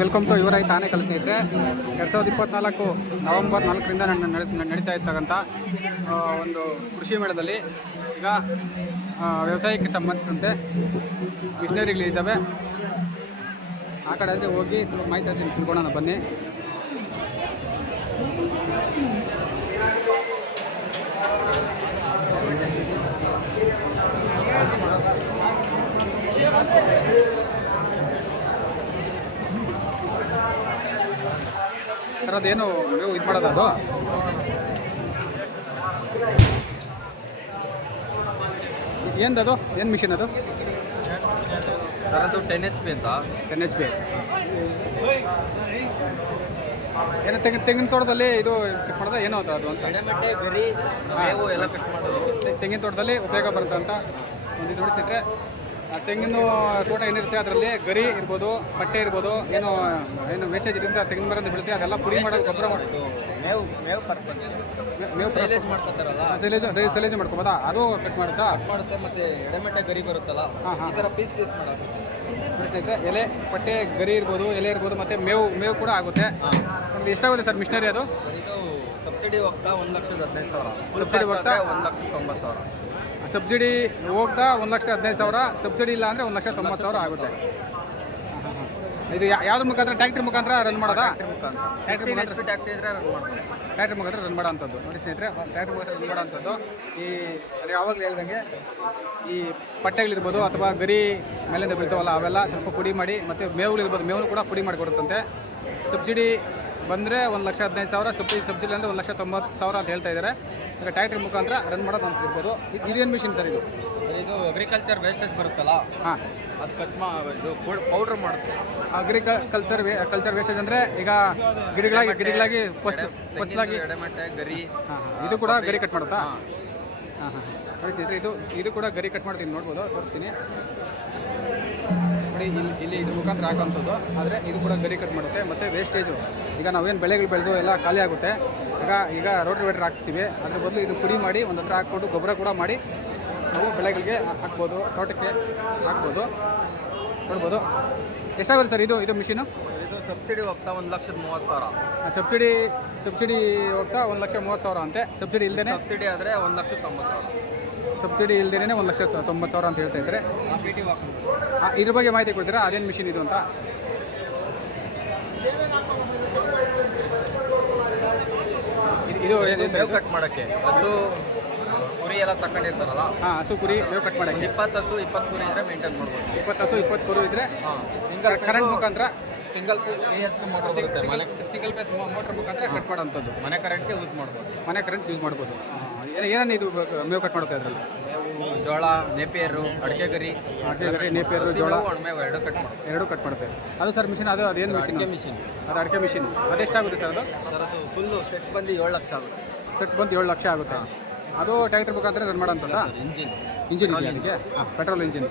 Welcome to ಇವರೈ ತಾನೇ ಕಲ್ ಸ್ನೇಹಿತರೆ. ಎರಡು ಸಾವಿರದ ಇಪ್ಪತ್ನಾಲ್ಕು ನವೆಂಬರ್ ನಾಲ್ಕರಿಂದ ನಡೀತಾ ಇರ್ತಕ್ಕಂಥ ಒಂದು ಕೃಷಿ ಮೇಳದಲ್ಲಿ ಈಗ ವ್ಯವಸಾಯಕ್ಕೆ ಸಂಬಂಧಿಸಿದಂತೆ ಮಿಷನರಿಗಳಿದ್ದಾವೆ ಆ ಕಡೆ ಆದರೆ ಹೋಗಿ ಸ್ವಲ್ಪ ಮಾಹಿತಿ ಅದ್ರ ತಿಳ್ಕೊಳ್ಳೋಣ, ಬನ್ನಿ. ಅದೇನು ನೀವು ಇದು ಮಾಡೋದು ಅದು? ಅದು ಏನು ಮಿಷಿನ್ ಅದು? ಸರ್ ಅದು ಟೆನ್ ಎಚ್ ಪಿ ಅಂತ. ಟೆನ್ ಎಚ್ ಪಿ ಏನೋ ತೆಂಗಿನ ತೆಂಗಿನ ತೋಟದಲ್ಲಿ ಇದು ಕಟ್ ಮಾಡೋದು ಏನೋ ಅದು ಅದು ಅಂತ. ಎಡೆಮೆಟ್ಟೆ ಗರಿ ಮೇವು ಎಲ್ಲ ಕಟ್ ಮಾಡೋದು. ತೆಂಗಿನ ತೋಟದಲ್ಲಿ ಉಪಯೋಗ ಬರುತ್ತೆ ಅಂತ ಒಂದು ನೋಡಿಸ್ತಿದ್ರೆ ತೆಂಗಿನ ತೋಟ ಏನಿರುತ್ತೆ ಅದರಲ್ಲಿ ಗರಿ ಇರ್ಬೋದು ಬಟ್ಟೆ ಇರ್ಬೋದು ಏನು ಏನು ಮೆಸೇಜ್ ಇದರಿಂದ ತೆಂಗಿನ ಮರದ ಬೆಳೆಸಿ ಅದೆಲ್ಲ ಪುಡಿ ಮಾಡೋದು ಗೊಬ್ಬರ ಮೇವು ಮೇವು ಮೇವು ಸೈಲೇಜ್ ಸೈಲೇಜ್ ಮಾಡ್ಕೋಬೋದಾ? ಅದು ಕಟ್ ಮಾಡುತ್ತಾ? ಕಟ್ ಮಾಡುತ್ತೆ ಮತ್ತೆ ಎಡೆಮೆಟ್ಟೆ ಗರಿ ಬರುತ್ತಲ್ಲ. ಈ ಪೀಸ್ ಪೀಸ್ ಮಾಡೋದು. ಸ್ನೇಹಿತರೆ ಎಲೆ ಬಟ್ಟೆ ಗರಿ ಇರ್ಬೋದು ಎಲೆ ಇರ್ಬೋದು ಮತ್ತೆ ಮೇವು ಮೇವು ಕೂಡ ಆಗುತ್ತೆ. ಒಂದು ಎಷ್ಟಾಗುತ್ತೆ ಸರ್ ಮಿಷನರಿ ಅದು? ಇದು ಸಬ್ಸಿಡಿ ಹೋಗ್ತಾ ಒಂದು ಲಕ್ಷದ ಹದಿನೈದು ಸಾವಿರ. ಸಬ್ಸಿಡಿ ಹೋಗ್ತಾ? ಒಂದು ಲಕ್ಷದ ತೊಂಬತ್ತು ಸಾವಿರ. ಸಬ್ಸಿಡಿ ಹೋಗ್ತಾ ಒಂದು ಲಕ್ಷ ಹದಿನೈದು ಸಾವಿರ ಸಬ್ಸಿಡಿ ಇಲ್ಲ ಅಂದರೆ ಒಂದು ಲಕ್ಷ ತೊಂಬತ್ತು ಸಾವಿರ ಆಗುತ್ತೆ. ಇದು ಯಾವ್ದ್ರ ಮುಖಾಂತರ? ಟ್ಯಾಕ್ಟ್ರಿ ಮುಖಾಂತರ ರನ್ ಮಾಡೋದಾ? ಟ್ಯಾಕ್ಟ್ರಿ ಮುಖಾಂತರ. ಇದ್ರೆ ರನ್ ಮಾಡ್ಬೋದು. ಟ್ರ್ಯಾಕ್ಟರ್ ಮುಖಾಂತರ ರನ್ ಮಾಡೋ ಅಂಥದ್ದು ನೋಡಿ ಸ್ನೇಹಿತರೆ ಟ್ಯಾಕ್ಟ್ರಿ ಮುಖಾಂತರ ರನ್ ಮಾಡೋ ಅಂಥದ್ದು ಈ ಅದು ಯಾವಾಗಲೂ ಹೇಳ್ದಂಗೆ ಈ ಪಟ್ಟೆಗಳಿರ್ಬೋದು ಅಥವಾ ಗರಿ ಮೇಲಿಂದ ಬೀಳ್ತಾವಲ್ಲ ಅವೆಲ್ಲ ಸ್ವಲ್ಪ ಪುಡಿ ಮಾಡಿ ಮತ್ತು ಮೇವುಗಳಿರ್ಬೋದು ಮೇವು ಕೂಡ ಪುಡಿ ಮಾಡಿ ಕೊಡುತ್ತಂತೆ. ಸಬ್ಸಿಡಿ ಬಂದರೆ ಒಂದು ಲಕ್ಷ ಹದಿನೈದು ಸಾವಿರ ಸಬ್ಸಿಡಿ ಸಬ್ಸಿಡಿ ಅಂದರೆ ಒಂದು ಲಕ್ಷ ತೊಂಬತ್ತು ಸಾವಿರ ಅಂತ ಹೇಳ್ತಾ ಇದ್ದಾರೆ ಈಗ ಟ್ಯಾಕ್ಟ್ರಿ ಮುಖಾಂತರ ರನ್ ಮಾಡೋದು ಅಂತ ಇರ್ಬೋದು ಇದ್- ಇದೇನು ಮಿಷಿನ್ ಸರ್ ಇದು? ಇದು ಅಗ್ರಿಕಲ್ಚರ್ ವೇಸ್ಟೇಜ್ ಬರುತ್ತಲ್ಲ? ಹಾಂ. ಅದು ಕಟ್ ಮಾ ಇದು ಪೌಡ್ರ್ ಮಾಡುತ್ತೆ. ಅಗ್ರಿಕಲ್ಚರ್ ವೇ ಕಲ್ಚರ್ ವೇಸ್ಟೇಜ್ ಅಂದರೆ ಈಗ ಗಿಡಗಳಾಗಿ ಗಿಡಗಳಾಗಿ ಫಸ್ಟ್ ಫಸ್ಟ್ಲಾಗಿ ಎಡಮಟ್ಟೆ ಗರಿ ಹಾಂ ಇದು ಕೂಡ ಗರಿ ಕಟ್ ಮಾಡುತ್ತಾ? ಹಾಂ. ಹಾಂ ಹಾಂ ಇದು ಇದು ಕೂಡ ಗರಿ ಕಟ್ ಮಾಡ್ತೀನಿ ನೋಡ್ಬೋದು ತೋರಿಸ್ತೀನಿ. ನೋಡಿ ಇಲ್ಲಿ ಇಲ್ಲಿ ಇದು ಮುಖಾಂತರ ಹಾಕೋಂಥದ್ದು ಆದರೆ ಇದು ಕೂಡ ಗರಿ ಕಟ್ ಮಾಡುತ್ತೆ. ಮತ್ತು ವೇಸ್ಟೇಜು ಈಗ ನಾವೇನು ಬೆಳೆಗಳು ಬೆಳೆದು ಎಲ್ಲ ಖಾಲಿ ಆಗುತ್ತೆ. ಈಗ ಈಗ ರೋಟ್ರಿ ವೇಟ್ರ್ ಹಾಕ್ಸ್ತೀವಿ. ಅದ್ರ ಬದಲು ಇದು ಪುಡಿ ಮಾಡಿ ಒಂದು ಹತ್ರ ಹಾಕ್ಕೊಂಡು ಗೊಬ್ಬರ ಕೂಡ ಮಾಡಿ ನಾವು ಬೆಳೆಗಳಿಗೆ ಹಾಕ್ಬೋದು. ತೋಟಕ್ಕೆ ಹಾಕ್ಬೋದು. ನೋಡ್ಬೋದು. ಎಷ್ಟಾಗುತ್ತೆ ಸರ್ ಇದು? ಇದು ಮಿಷಿನು ಇದು ಸಬ್ಸಿಡಿ ಹೋಗ್ತಾ ಒಂದು ಲಕ್ಷದ ಮೂವತ್ತು ಸಾವಿರ. ಸಬ್ಸಿಡಿ ಸಬ್ಸಿಡಿ ಹೋಗ್ತಾ ಒಂದು ಲಕ್ಷ ಮೂವತ್ತು ಸಾವಿರ ಅಂತೆ. ಸಬ್ಸಿಡಿ ಇಲ್ಲದೇ ಸಬ್ಸಿಡಿ ಆದರೆ ಒಂದು ಲಕ್ಷದ ತೊಂಬತ್ತು ಸಾವಿರ. ಸಬ್ಸಿಡಿ ಇಲ್ದೇನೆ ಒಂದು ಲಕ್ಷ ತೊಂಬತ್ತು ಸಾವಿರ ಅಂತ ಹೇಳ್ತಾ ಇದ್ದಾರೆ. ಇದ್ರ ಬಗ್ಗೆ ಮಾಹಿತಿ ಕೊಡ್ತೀರಾ? ಅದೇನು ಮಿಷಿನ್ ಇದು ಅಂತ? ಇದು- ಮೇವು ಕಟ್ ಮಾಡೋಕ್ಕೆ. ಹಸು ಕುರಿ ಎಲ್ಲ ಸಾಕೊಂಡಿರ್ತಾರಲ್ಲ? ಹಾಂ ಹಸು ಕುರಿ ಮೇವು ಕಟ್ ಮಾಡೋಕ್ಕೆ. ಇಪ್ಪತ್ತು ಹಸು ಇಪ್ಪತ್ತು ಕುರಿ ಇದ್ರೆ ಮೇಂಟೈನ್ ಮಾಡ್ಬೋದು. ಇಪ್ಪತ್ತು ಹಸು ಇಪ್ಪತ್ತು ಕುರು ಸಿಂಗಲ್ ಕರೆಂಟ್ ಮುಖಾಂತರ ಸಿಂಗಲ್ ಸಿಂಗಲ್ ಪೇಸ್ ಮೋಟ್ರ್ ಮುಖಾಂತರ ಕಟ್ ಮಾಡೋಂಥದ್ದು. ಮನೆ ಕರೆಂಟ್ಗೆ ಯೂಸ್ ಮಾಡ್ಬೋದು. ಮನೆ ಕರೆಂಟ್ ಯೂಸ್ ಮಾಡ್ಬೋದು. ಏನೇನು ಇದು ಮೇವು ಕಟ್ ಮಾಡ್ತಾ ಅದರಲ್ಲಿ ಜೋಳ ನೇಪಿಯರು ಅಡಿಕೆ ಗರಿ ನೀಪೇರು ಜೋಳ. ಎರಡು ಕಟ್ ಮಾಡಿ ಎರಡು ಕಟ್ ಮಾಡ್ತೇವೆ ಅದು ಸರ್ ಮಿಷಿನ್ ಅದು ಅದೇನು ಮಿಷಿನ್ ಮಿಷಿನ್ ಅದು ಅಡಿಕೆ ಮಿಷಿನ್ ಅದೆಷ್ಟಾಗುತ್ತೆ ಸರ್ ಅದು? ಸರ್ ಅದು ಫುಲ್ಲು ಸೆಟ್ ಬಂದು ಏಳು ಲಕ್ಷ ಆಗುತ್ತೆ. ಸೆಟ್ ಬಂದು ಏಳು ಲಕ್ಷ ಆಗುತ್ತೆ. ಅದು ಟ್ರ್ಯಾಕ್ಟರ್ ಮುಖಾಂತರ ರನ್ ಮಾಡೋಂಥದ್ದು? ಇಂಜಿನ್ ಇಂಜಿನ್ ಅದಕ್ಕೆ petrol engine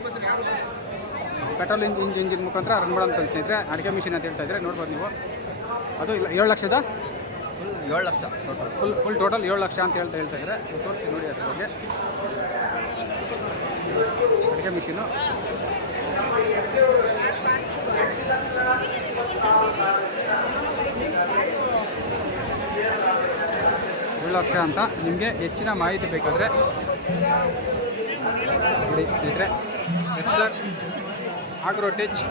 petrol engine engine ಮುಖಾಂತರ ರನ್ ಮಾಡೋಂಥ ಸ್ನೇಹಿತರೆ ಅಡಿಕೆ ಮಿಷಿನ್ ಅಂತ ಹೇಳ್ತಾ ಇದ್ರೆ ನೋಡ್ಬೋದು ನೀವು. ಅದು ಇಲ್ಲ ಏಳು ಲಕ್ಷದ? ಫುಲ್ ಏಳು lakh total full full total ಏಳು ಲಕ್ಷ ಅಂತ ಹೇಳ್ತಾ ಹೇಳ್ತಾ ಇದ್ದಾರೆ ತೋರಿಸಿ ನೋಡಿ ಅದ್ರ ಬಗ್ಗೆ. ಅಡಿಕೆ ಮಿಷಿನು ಏಳು ಲಕ್ಷ ಅಂತ ನಿಮಗೆ ಹೆಚ್ಚಿನ ಮಾಹಿತಿ ಬೇಕಾದರೆ ನೋಡಿ ಸ್ನೇಹಿತರೆ. ಎಸ್ ಸರ್ ಆಗ್ರೋಟೆಚ್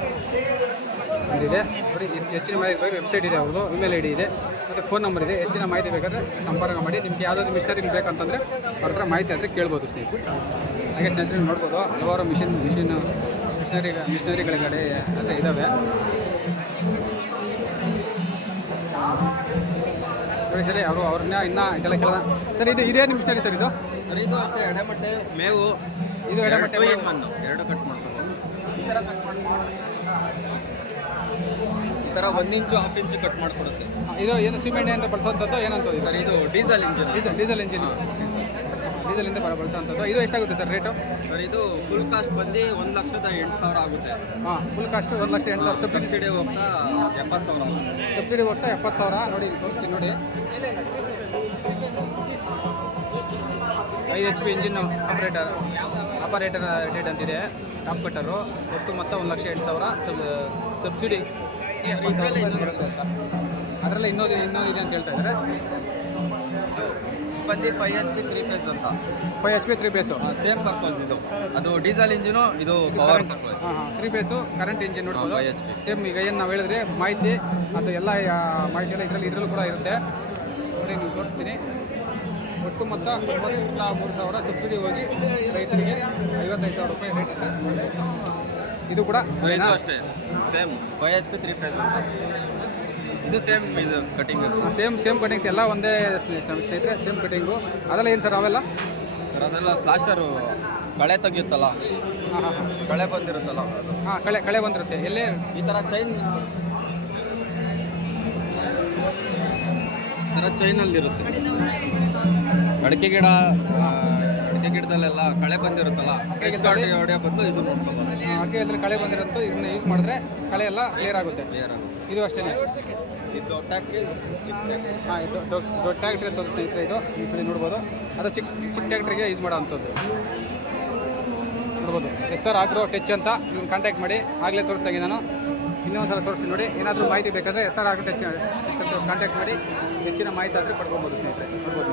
ಇದೆ. ನೋಡಿ ಇದು ಹೆಚ್ಚಿನ ಮಾಹಿತಿ ಬೇಕು ವೆಬ್ಸೈಟ್ ಇದೆ ಅವ್ರದ್ದು ಇಮೇಲ್ ಐ ಡಿ ಇದೆ ಮತ್ತು ಫೋನ್ ನಂಬರ್ ಇದೆ. ಹೆಚ್ಚಿನ ಮಾಹಿತಿ ಬೇಕಾದರೆ ಸಂಪರ್ಕ ಮಾಡಿ. ನಿಮಗೆ ಯಾವುದಾದ್ರು ಮಿಸ್ಟರಿ ಬೇಕಂತಂದರೆ ಅವ್ರ ಹತ್ರ ಮಾಹಿತಿ ಆದರೆ ಕೇಳ್ಬೋದು ಸ್ನೇಹಿತರು. ಹಾಗೆ ಸ್ನೇಹಿತರೆ ನೋಡ್ಬೋದು ಹಲವಾರು ಮಿಷಿನ್ ಮಿಷಿನ್ ಮಿಷನರಿ ಮಿಷನರಿಗಳ ಅಂತ ಇದ್ದಾವೆ ಸರಿ ಅವರು ಅವ್ರನ್ನ ಇನ್ನೂ ಇದೆಲ್ಲ ಕೇಳೋಣ. ಸರ್ ಇದು ಇದೇ ಮಿಷನರಿ ಸರ್ ಇದು? ಸರ್ ಇದು ಅಷ್ಟೇ ಎಡೆಮಟ್ಟೆ ಮೇವು. ಇದು ಎಡೆಮಟ್ಟೆ ಎರಡು ಕಟ್ ಮಾಡ್ಬೋದು ಈ ಥರ ಒಂದು ಇಂಚು ಹಾಫ್ ಇಂಚು ಕಟ್ ಮಾಡಿಕೊಡುತ್ತೆ. ಇದು ಏನು ಸಿಮೆಂಟ್ ಅಂತ ಬಳಸೋಂಥದ್ದು ಏನಂತ ಸರ್ ಇದು diesel engine diesel diesel engine ಡೀಸೆಲಿಂದ ಬರ ಬಳಸೋಂಥದ್ದು ಇದು ಎಷ್ಟಾಗುತ್ತೆ ಸರ್ ರೇಟು? ಸರ್ ಇದು ಫುಲ್ ಕಾಸ್ಟ್ ಬಂದು ಒಂದು ಲಕ್ಷದ ಎಂಟು ಸಾವಿರ ಆಗುತ್ತೆ. ಹಾಂ ಫುಲ್ ಕಾಸ್ಟ್ ಒಂದು ಲಕ್ಷ ಎಂಟು ಸಾವಿರ ಸಬ್ಸಿಡಿ ಹೋಗ್ತಾ ಎಪ್ಪತ್ತು ಸಾವಿರ ಆಗುತ್ತೆ. ಸಬ್ಸಿಡಿ ಹೋಗ್ತಾ ಎಪ್ಪತ್ತು ಸಾವಿರ. ನೋಡಿ ತೋರಿಸ್ತೀನಿ ನೋಡಿ. ಐದು H P engine operator operator rate ಅಂತಿದೆ ಟಾಪ್ ಕಟ್ಟರು ಒಟ್ಟು ಮೊತ್ತ ಒಂದು ಲಕ್ಷ ಎಂಟು ಸಾವಿರ. ಸಬ್ ಸಬ್ಸಿಡಿ ಅದರಲ್ಲಿ ಇನ್ನೊಂದು ಇನ್ನೊಂದು ಇದೆ ಅಂತ ಹೇಳ್ತಾ ಇದ್ದಾರೆ. ಬಂದು five H P three phase ಅಂತ. Five H P three phase same purpose ಇದು. ಅದು ಡೀಸೆಲ್ ಇಂಜಿನು ಇದು power supply three phase current engine ನೋಡ್ಬೋದು. ಫೈವ್ ಎಚ್ ಪಿ ಸೇಮ್ ಈಗ ಏನು ನಾವು ಹೇಳಿದ್ರೆ ಮಾಹಿತಿ ಅದು ಎಲ್ಲ ಮಾಹಿತಿ ಎಲ್ಲ ಇದರಲ್ಲಿ ಇದರಲ್ಲೂ ಕೂಡ ಇರುತ್ತೆ. ನೋಡಿ ನೀವು ತೋರಿಸ್ತೀನಿ. ಒಟ್ಟು ಮೊತ್ತ ತೊಂಬತ್ತ ಮೂರು ಸಾವಿರ ಸಬ್ಸಿಡಿ ಹೋಗಿ ರೈತರಿಗೆ ಐವತ್ತೈದು ಸಾವಿರ ರೂಪಾಯಿ ರೇಟ್ ಇದೆ. ಇದು ಕೂಡ ಇದು ಅಷ್ಟೇ. Same five H P three phase ಅಂತ. ಇದು ಸೇಮ್ ಇದು ಕಟಿಂಗ್ ಸೇಮ್ ಸೇಮ್ ಕಟಿಂಗ್ಸ್ ಎಲ್ಲ ಒಂದೇ ಸಂಸ್ಥೆ ಸ್ನೇಹಿತರೆ ಸೇಮ್ ಕಟಿಂಗು ಅದೆಲ್ಲ ಏನು ಸರ್ ಅವೆಲ್ಲ? ಸರ್ ಅದೆಲ್ಲ ಸ್ಲಾಶರು ಕಳೆ ತೆಗಿಯುತ್ತಲ್ಲ? ಹಾಂ ಕಳೆ ಬಂದಿರುತ್ತಲ್ಲ ಹಾಂ ಕಳೆ ಕಳೆ ಬಂದಿರುತ್ತೆ. ಎಲ್ಲಿ? ಈ ಥರ ಚೈನ್ ಈ ಥರ ಚೈನಲ್ಲಿರುತ್ತೆ ಅಡಿಕೆ ಗಿಡ ಅಡಿಕೆ ಗಿಡದಲ್ಲೆಲ್ಲ ಕಳೆ ಬಂದಿರುತ್ತಲ್ಲ ಎಸ್ಕಾರ್ಟ್ ಹೊಡೆಯೋ ಬದಲು ಇದು ನೋಡ್ಕೋಬೋದು ಅಡಿಕೆ ಕಳೆ ಬಂದಿರುತ್ತೋ ಇದನ್ನ ಯೂಸ್ ಮಾಡಿದ್ರೆ ಕಳೆ ಎಲ್ಲ ಕ್ಲಿಯರ್ ಆಗುತ್ತೆ. ಕ್ಲಿಯರ್ ಆಗುತ್ತೆ. ಇದು ಅಷ್ಟೇ ಇದು ಟ್ಯಾಕ್ಟ್ರಿ. ಹಾಂ ಇದು ದೊಡ್ಡ ದೊಡ್ಡ ಟ್ಯಾಕ್ಟ್ರಿ ಅಂತ ಸ್ನೇಹಿತರೆ ಇದು. ಈ ಕಡೆ ನೋಡ್ಬೋದು. ಅದು ಚಿಕ್ಕ ಚಿಕ್ಕ ಟ್ಯಾಕ್ಟ್ರಿಗೆ ಯೂಸ್ ಮಾಡೋ ಅಂಥದ್ದು ನೋಡ್ಬೋದು. ಎಸ್ ಆರ್ ಆಗ್ರೋ ಟೆಚ್ ಅಂತ ಇದನ್ನ ಕಾಂಟ್ಯಾಕ್ಟ್ ಮಾಡಿ ಆಗಲೇ ತೋರಿಸ್ದಾಗೆ ನಾನು. ಇನ್ನೊಂದು ಸಲ ತೋರಿಸ್ತೀನಿ ನೋಡಿ. ಏನಾದರೂ ಮಾಹಿತಿ ಬೇಕಾದರೆ S R Agro Tech contact ಮಾಡಿ ಹೆಚ್ಚಿನ ಮಾಹಿತಿ ಆದರೆ ಪಡ್ಕೊಬೋದು ಸ್ನೇಹಿತರೆ. ನೋಡ್ಬೋದು.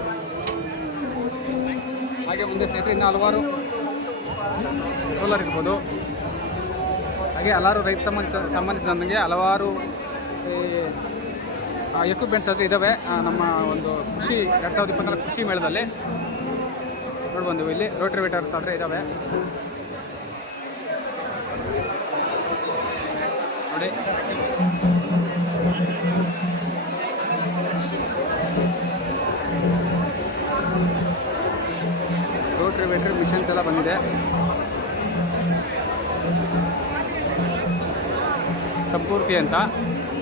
ಹಾಗೆ ಮುಂದೆ ಸ್ನೇಹಿತರೆ ಇನ್ನೂ ಹಲವಾರು ಸೋಲಾರ್ ಇರ್ಬೋದು. ಹಾಗೆ ಹಲವಾರು ರೈತ ಸಂಬಂಧಿಸ ಸಂಬಂಧಿಸಿದಂಗೆ ಹಲವಾರು ಎಕ್ವಿಪ್ಮೆಂಟ್ಸ್ ಆದರೆ ಇದ್ದಾವೆ ನಮ್ಮ ಒಂದು ಕೃಷಿ, ಎರಡು ಸಾವಿರದ ಇಪ್ಪತ್ನಾಲ್ಕು ಕೃಷಿ ಮೇಳದಲ್ಲಿ. ನೋಡ್ಬಂದು ಇಲ್ಲಿ. ರೋಟ್ರಿವೇಟರ್ಸ್ ಆದರೆ ಇದ್ದಾವೆ ನೋಡಿ. ರೋಟ್ರಿವೇಟರ್ ಮಿಷನ್ಸ್ ಎಲ್ಲ ಬಂದಿದೆ. ಸಂಪೂರ್ತಿ ಅಂತ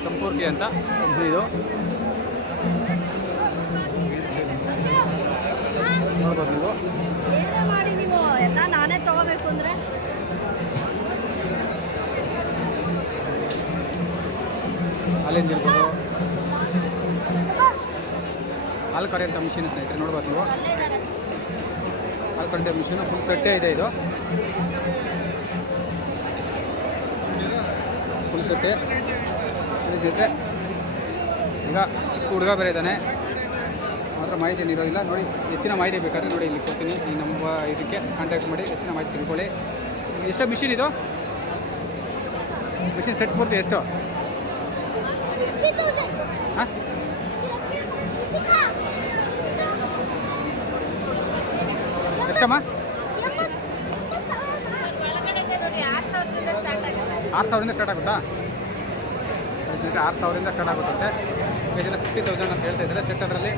ಸಂಪೂರ್ತಿ ಅಂತ ಇದು. ನೋಡ್ಬೋದು ನೀವು. ಮಾಡಿ ನೀವು ಎಲ್ಲ ನಾನೇ ತಗೋಬೇಕು ಅಂದ್ರೆ? ಅಲ್ಲಿಂದ ಇರ್ಬೋದು ಹಾಲು ಕರೆಯಂಥ ಮಿಷಿನ್ ಸ್ನೇಹಿತರೆ ನೋಡ್ಬೋದು ನೀವು. ಅಲ್ಲೇ ಗಂಟೆ ಮಿಷಿನ್ ಫುಲ್ ಸೆಟ್ಟೇ ಇದೆ ಇದು. ಫುಲ್ ಸೆಟ್ಟೆ ಸ್ನೇಹಿತರೆ ಈಗ ಚಿಕ್ಕ ಹುಡುಗ ಬೇರೆ ಇದ್ದಾನೆ. ಮಾತ್ರ ಮಾಹಿತಿ ಏನಿರೋದಿಲ್ಲ ನೋಡಿ, ಹೆಚ್ಚಿನ ಮಾಹಿತಿ ಬೇಕಾದ್ರೆ ನೋಡಿ ಇಲ್ಲಿ ಕೊಡ್ತೀನಿ. ಈ ನಮ್ಮ ಇದಕ್ಕೆ ಕಾಂಟ್ಯಾಕ್ಟ್ ಮಾಡಿ, ಹೆಚ್ಚಿನ ಮಾಹಿತಿ ತಿಳ್ಕೊಳ್ಳಿ. ಎಷ್ಟೋ ಮಿಷಿನ್ ಇದು? ಮಿಷಿನ್ ಸೆಟ್ ಕೊಡ್ತೀವಿ ಎಷ್ಟು? ಎಷ್ಟಮ್ಮ ಆರು ಸಾವಿರದಿಂದ ಸ್ಟಾರ್ಟ್ ಆಗುತ್ತಾ? ಆರು ಸಾವಿರದಿಂದ ಸ್ಟಾರ್ಟ್ ಆಗುತ್ತಂತೆ. ಇದನ್ನು ಫಿಫ್ಟಿ ತೌಸಂಡ್ ಅಂತ ಹೇಳ್ತಾ ಇದ್ದಾರೆ. ಸೆಟ್ ಅದರಲ್ಲಿ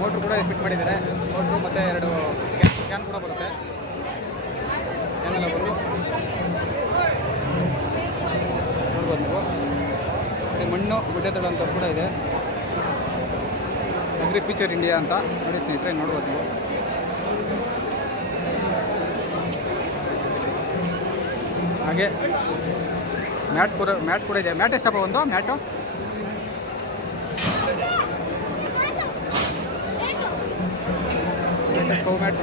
ಮೋಟ್ರು ಕೂಡ ಫಿಟ್ ಮಾಡಿದ್ದಾರೆ. ಮೋಟ್ರು ಮತ್ತು ಎರಡು ಕ್ಯಾನ್ ಕೂಡ ಬರುತ್ತೆ. ಕ್ಯಾನೆಲ್ಲ ಬಂದು. ನೋಡ್ಬೋದು ನೀವು. ಮತ್ತೆ ಮಣ್ಣು ಗುಡ್ಡೆದಳ ಅಂತ ಕೂಡ ಇದೆ. ಅಗ್ರಿ ಫೀಚರ್ ಇಂಡಿಯಾ ಅಂತ. ನೋಡಿ ಸ್ನೇಹಿತರೆ, ನೋಡ್ಬೋದು ನೀವು. ಹಾಗೆ ಮ್ಯಾಟ್ ಕೂಡ ಮ್ಯಾಟ್ ಕೂಡ ಇದೆ. ಮ್ಯಾಟ್ ಎಷ್ಟಪ್ಪ ಒಂದು? Mat? Mat?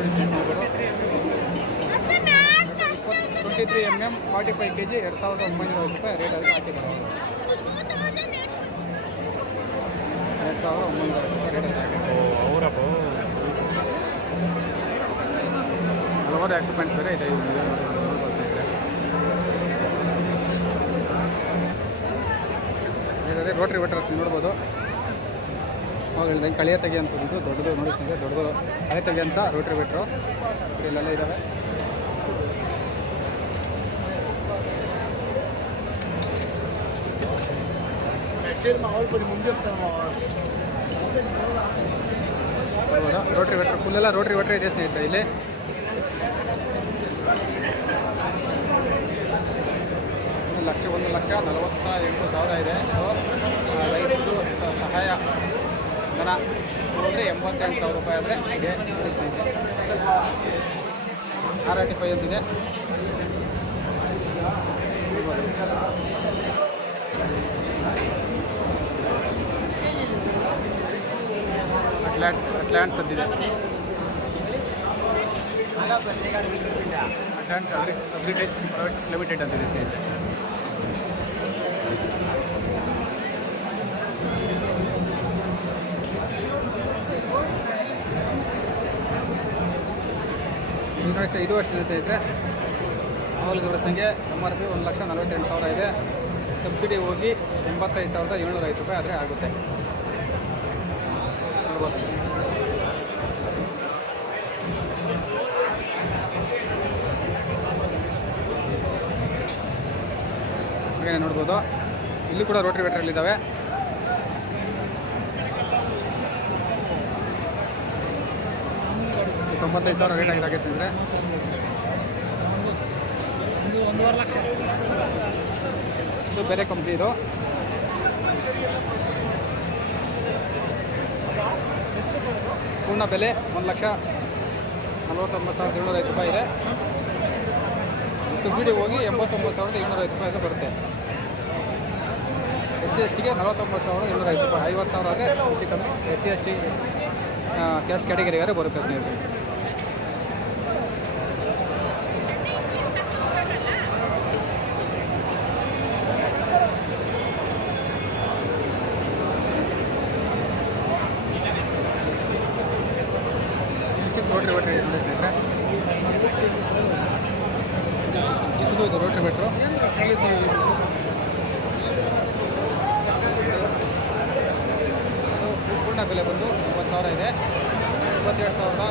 Twenty three M M forty five K G ಎರಡು ಸಾವಿರದ ಒಂಬೈನೂರ ರೂಪಾಯಿ ರೇಟ್ ಅದು ಹಾಕಿದ್ದಾರೆ ಎರಡು ಸಾವಿರದ ಒಂಬೈನೂರ ರೂಪಾಯಿ ರೇಟ್ ಹಾಕಿದ್ದಾರೆ ಹಲವಾರು ಎಕ್ವಿಪ್ಮೆಂಟ್ಸ್ ಬೇರೆ ಇದೆ ಇವ್ರು ಇದೆ ನೋಡ್ಬೋದು ಸ್ನೇಹಿತರೆ. ಇದಾದ್ರೆ ರೋಟ್ರಿ ವೆಟರ್ಸ್ ನೋಡ್ಬೋದು. ಅವಾಗ ಹೇಳ್ದಂಗೆ ಕಳಿಯ ತೆಗೆ ಅಂತ ಒಂದು ದೊಡ್ಡದು ನೋಡಿ ಸ್ನೇಹಿತರೆ, ದೊಡ್ಡದು ಕಳೆ ತೆಗೆ ಅಂತ ರೋಟ್ರಿ ವೆಟ್ರು. ಇಲ್ಲೆಲ್ಲ ಇದ್ದಾವೆ ರೋಟ್ರಿ ವೆಟ್ರ್ ಫುಲ್ಲೆಲ್ಲ ರೋಟ್ರಿ ವೆಟ್ರ್ ಇದೆ ಸ್ನೇಹಿತರೆ ಇಲ್ಲಿ. ಲಕ್ಷ ಒಂದು ಲಕ್ಷ ನಲವತ್ತ ಎಂಟು ಸಾವಿರ ಇದೆ. ರೈತರು ಸಹಾಯ ಧನ ಅಂದರೆ ಎಂಬತ್ತೆಂಟು ಸಾವಿರ ರೂಪಾಯಿ ಆದರೆ ಇದೆ. ಆರ್ ಆರ್ ಟಿ ಫೈ ಅಂತಿದೆ ಅಟ್ಲಾಂಟ್ಸ್ ಅಂತಿದೆ Atlants Agri, Agritech, private limited ಅಂತಿದೆ ಸ್ನೇಹಿತರೆ ನೋಡಿ ಇದು ಅಷ್ಟು ದಿವಸ ಇದೆ ಮಾಮೂಲಿ ವ್ಯವಸ್ಥೆಗೆ ಎಂ ಆರ್ ಪಿ ಒಂದು ಲಕ್ಷ ನಲವತ್ತೆಂಟು ಸಾವಿರ ಇದೆ. ಸಬ್ಸಿಡಿ ಹೋಗಿ ಎಂಬತ್ತೈದು ಸಾವಿರದ ಏಳ್ನೂರ ಐದು ರೂಪಾಯಿ ಆದರೆ ಆಗುತ್ತೆ. ನೋಡ್ಬೋದು. ನೋಡ್ಬೋದು. ಇಲ್ಲಿ ಕೂಡ ರೋಟ್ರಿ ವೇಟ್ರಲ್ಲಿದ್ದಾವೆ ತೊಂಬತ್ತೈದು ಸಾವಿರ ರೇಟ್ ಆಗಿದೆ ಅಂದರೆ ಒಂದೂವರೆ ಲಕ್ಷ. ಇದು ಬೇರೆ ಕಂಪ್ನಿ ಇದು. ಪೂರ್ಣ ಬೆಲೆ ಒಂದು ಲಕ್ಷ ನಲವತ್ತೊಂಬತ್ತು ಸಾವಿರದ ಏಳ್ನೂರ ಐದು ರೂಪಾಯಿ ಇದೆ. ಸಬ್ಸಿಡಿ ಹೋಗಿ ಎಂಬತ್ತೊಂಬತ್ತು ಸಾವಿರದ ಏಳ್ನೂರ ಐದು ರೂಪಾಯಿ ಬರುತ್ತೆ. ಎಸ್ ಸಿ ಎಸ್ ಟಿಗೆ ನಲವತ್ತೊಂಬತ್ತು ಸಾವಿರದ ಏಳ್ನೂರ ಐದು ರೂಪಾಯಿ. ಐವತ್ತು ಸಾವಿರ ಆದರೆ ಹೆಚ್ಚು ಕಮ್ಮಿ. S C S T caste ಕ್ಯಾಟಗರಿಗಾರೆ ಬರುತ್ತೆ ಸ್ನೇಹಿತರೆ ಚಿಕ್ಕ ರೋಟ್ರಿ ಸ್ನೇಹಿತರೆ ಚಿಕ್ಕದು ಇದು. ರೋಟ್ರಿ ಪೂರ್ಣ ಬೆಲೆ ಬಂದು ಒಂಬತ್ತು ಸಾವಿರ ಇದೆ. ಇಪ್ಪತ್ತೆರಡು ಸಾವಿರದ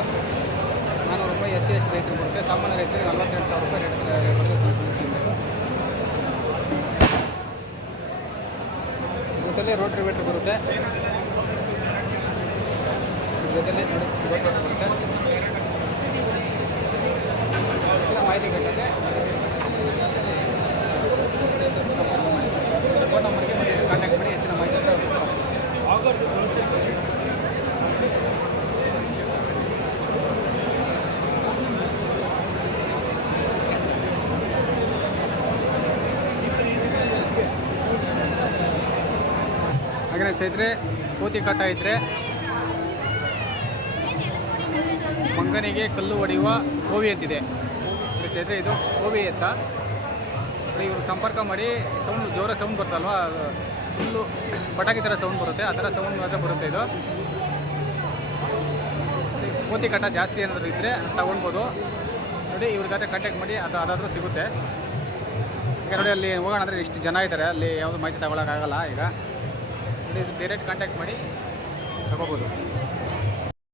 ನಾನ್ನೂರು ರೂಪಾಯಿ ಎಸ್ ಸಿ ಎಸ್ ರೈತರಿಗೆ ಬರುತ್ತೆ. ಸಾಮಾನ್ಯ ರೈತರಿಗೆ ನಲ್ವತ್ತೆರಡು ಸಾವಿರ ರೂಪಾಯಿ ರೇಟ್ ಬರುತ್ತೆ ಟೋಟಲಿ ರೋಟ್ರಿ ವೇಟ್ರ್ ಬರುತ್ತೆ ಜೊತೆಲಿ ನೋಡಿ ರೋಟ್ರಿ ವೇಟ್ರ್ ಬರುತ್ತೆ ಹೆಚ್ಚಿನ ಮಾಹಿತಿ ಬೇಕಾದ್ರೆ ಫೋನ್ ಹೆಚ್ಚಿನ ಮಾಹಿತಿ ಸ್ನೇಹಿತರೆ ಕೋತಿ ಕಟ್ಟ ಇದ್ದರೆ ಮಂಗನಿಗೆ ಕಲ್ಲು ಹೊಡೆಯುವ ಕೋವಿ ಅಂತಿದೆ. ಸ್ನೇಹಿತರೆ ಇದು ಕೋವಿ ಅಂತ. ಇವ್ರು ಸಂಪರ್ಕ ಮಾಡಿ ಸೌಂಡ್, ಜೋರ ಸೌಂಡ್ ಬರುತ್ತಲ್ವಾ? ಫುಲ್ಲು ಪಟಾಕಿ ಥರ ಸೌಂಡ್ ಬರುತ್ತೆ, ಆ ಥರ ಸೌಂಡ್ ಮಾತ್ರ ಬರುತ್ತೆ ಇದು. ಕೋತಿ ಕಟ್ಟ ಜಾಸ್ತಿ ಏನಾದರೂ ಇದ್ದರೆ ತಗೊಳ್ಬೋದು. ನೋಡಿ ಜೊತೆ ಕಾಂಟ್ಯಾಕ್ಟ್ ಮಾಡಿ ಅದು ಅದಾದರೂ ಸಿಗುತ್ತೆ. ಈಗ ನೋಡಿ, ಅಲ್ಲಿ ಹೋಗೋಣ ಅಂದರೆ ಇಷ್ಟು ಜನ ಇದ್ದಾರೆ. ಅಲ್ಲಿ ಯಾವುದು ಮಾಹಿತಿ ತಗೊಳಕ್ಕಾಗಲ್ಲ ಈಗ. ನೋಡಿ ಡೈರೆಕ್ಟ್ ಕಾಂಟ್ಯಾಕ್ಟ್ ಮಾಡಿ ತಗೋಬೋದು.